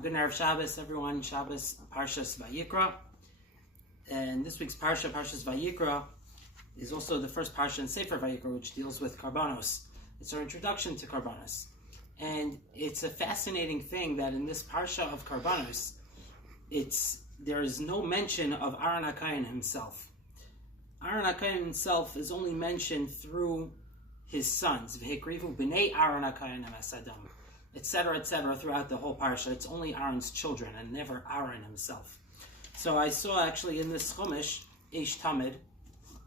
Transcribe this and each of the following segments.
Good night of Shabbos, everyone. Shabbos, Parshas Vayikra. And this week's Parsha, Parshas Vayikra, is also the first Parsha in Sefer Vayikra, which deals with Karbanos. It's our introduction to Karbanos. And it's a fascinating thing that in this Parsha of Karbanos, there is no mention of Aaron HaKohen himself. Aaron HaKohen himself is only mentioned through his sons, Vayikrivu b'nei Aaron HaKohen ha'Sadam, etc., throughout the whole parsha. It's only Aaron's children and never Aaron himself. So I saw actually in this Chumash, Eish Tamid,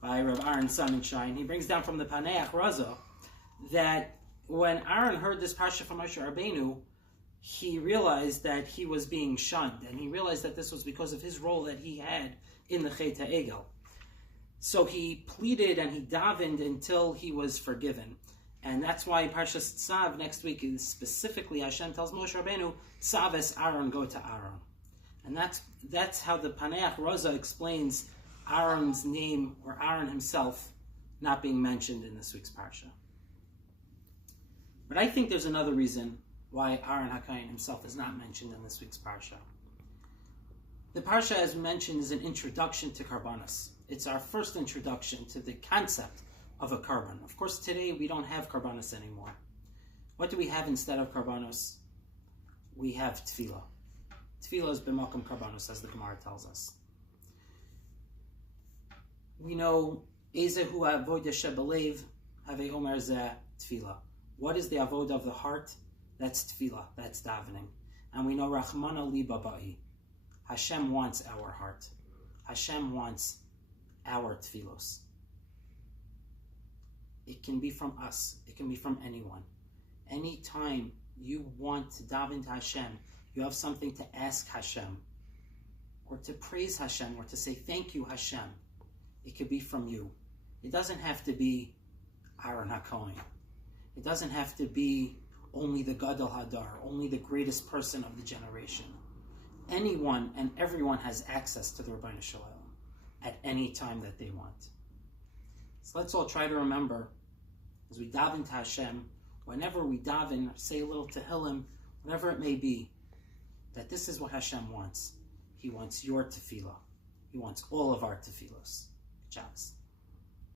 by Rav Aaron's son and Shine, he brings down from the Paneach Raza that when Aaron heard this parsha from Moshe Rabbeinu, he realized that he was being shunned, and he realized that this was because of his role that he had in the Chet HaEgel. So he pleaded and he davened until he was forgiven. And that's why Parshas Tzav next week is specifically Hashem tells Moshe Rabbeinu, Tzav Aaron, go to Aaron. And that's how the Paneach Raza explains Aaron's name, or Aaron himself, not being mentioned in this week's Parsha. But I think there's another reason why Aaron HaKohen himself is not mentioned in this week's Parsha. The Parsha, as mentioned, is an introduction to Karbanos. It's our first introduction to the concept of a Karban. Of course, today we don't have Karbanos anymore. What do we have instead of Karbanos? We have Tefillah. Tefillah is b'makom Karbanos, as the Gemara tells us. We know, Ezehu avodah shebelev, have omer zeh Tefillah. What is the avodah of the heart? That's Tefillah, that's davening. And we know Rachmana liba ba'i. Hashem wants our heart. Hashem wants our tefillos. It can be from us. It can be from anyone. Anytime you want to daven to Hashem, you have something to ask Hashem, or to praise Hashem, or to say thank you Hashem, it could be from you. It doesn't have to be Aaron HaKohen. It doesn't have to be only the Gadol Hadar, only the greatest person of the generation. Anyone and everyone has access to the Rabbeinu Shalom at any time that they want. So let's all try to remember, as we daven to Hashem, whenever we daven, say a little Tehillim, whatever it may be, that this is what Hashem wants. He wants your tefillah. He wants all of our tefillos. Shabbos.